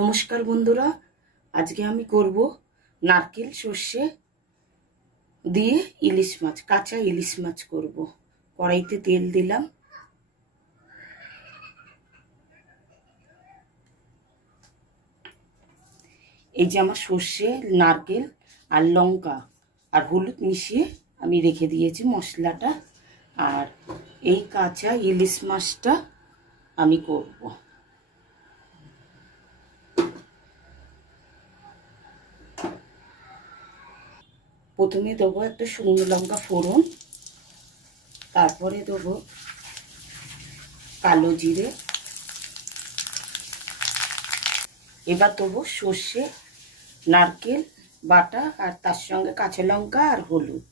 নমস্কার বন্ধুরা, আজকে আমি করব নারকেল সর্ষে দিয়ে ইলিশ মাছ, কাঁচা ইলিশ মাছ করব। কড়াইতে তেল দিলাম, এই যে আমার সর্ষে, নারকেল আর লঙ্কা আর হলুদ মিশিয়ে আমি রেখে দিয়েছি মশলাটা। আর এই কাঁচা ইলিশ মাছটা আমি করব। প্রথমে দেবো একটা শুকনো লঙ্কা ফোড়ন, তারপরে দেবো কালো জিরে, এবার দেবো সর্ষে, নারকেল বাটা আর তার সঙ্গে কাঁচা লঙ্কা আর হলুদ।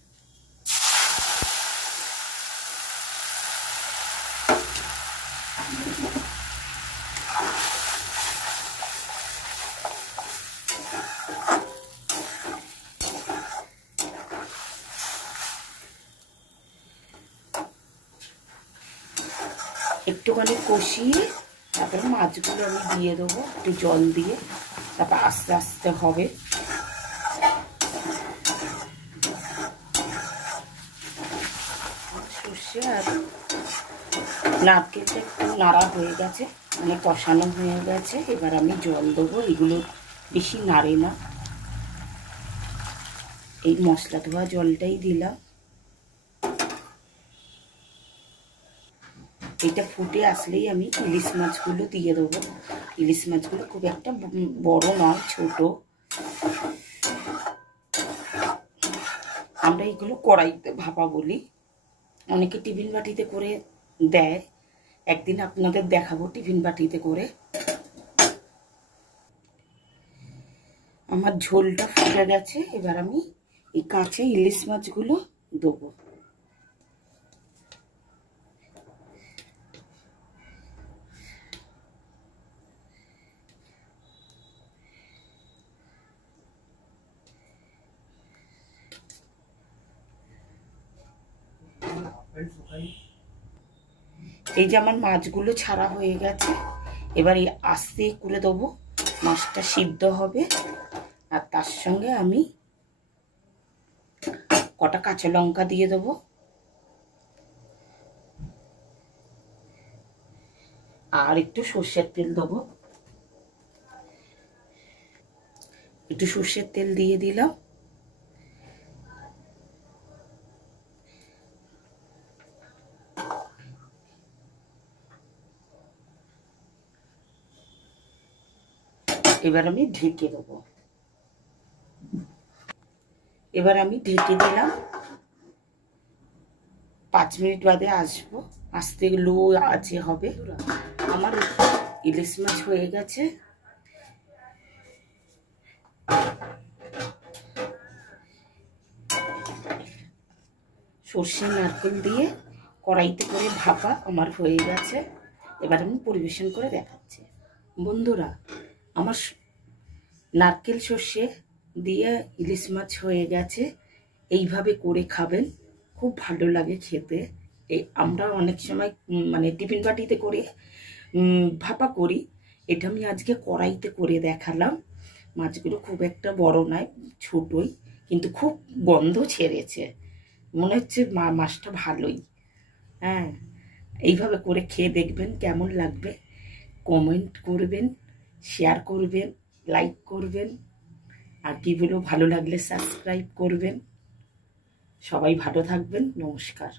একটুখানি কষিয়ে তারপরে মাছগুলো আমি দিয়ে দেবো একটু জল দিয়ে, তারপর আস্তে আস্তে হবে। সর্ষে আর নারকেলটা একটু নাড়া হয়ে গেছে, মানে কষানো হয়ে গেছে। এবার আমি জল দেবো, এগুলো বেশি নাড়ে না, এই মশলা ধোয়া জলটাই দিলাম। এটা ফুটে আসলেই আমি ইলিশ মাছগুলো দিয়ে দেবো। ইলিশ মাছগুলো খুব একটা বড় নয়, ছোট। আমরা এগুলো কড়াইতে ভাপা বলি, অনেকে টিফিন বাটিতে করে দেয়। একদিন আপনাদের দেখাবো টিফিন বাটিতে করে। আমার ঝোলটা ফুটে গেছে, এবার আমি এই কাঁচা ইলিশ মাছগুলো দেবো। এই যে আমার মাছগুলো ছাড়া হয়ে গেছে, এবার এই আস্তে করে দেবো, মাছটা সিদ্ধ হবে। আর তার সঙ্গে আমি কটা কাঁচা লঙ্কা দিয়ে দেবো, আর একটু সর্ষের তেল দেবো। একটু সর্ষের তেল দিয়ে দিলাম। এবার আমি ঢেকে দেবো। এবার আমি ঢেকে দিলাম, 5 মিনিট বাদে আসবো। আস্তে লো আঁচে হবে। আমার ইলিশ মাছ হয়ে গেছে। সর্ষে নারকেল দিয়ে কড়াইতে করে ভাপা আমার হয়ে গেছে। এবার আমি পরিবেশন করে দেখাচ্ছি। বন্ধুরা, আমার নারকেল সর্ষে দিয়ে ইলিশ মাছ হয়ে গেছে। এইভাবে করে খাবেন, খুব ভালো লাগে খেতে। এই আমরা অনেক সময় মানে টিফিন বাটিতে করে ভাপা করি, এটা আমি আজকে কড়াইতে করে দেখালাম। মাছগুলো খুব একটা বড় নয়, ছোটই, কিন্তু খুব গন্ধ ছেড়েছে। মনে হচ্ছে মাছটা ভালোই। হ্যাঁ, এইভাবে করে খেয়ে দেখবেন কেমন লাগবে। কমেন্ট করবেন, শেয়ার করবেন, লাইক করবেন, আর কি বলবো, ভালো লাগলে সাবস্ক্রাইব করবেন। সবাই ভালো থাকবেন। নমস্কার।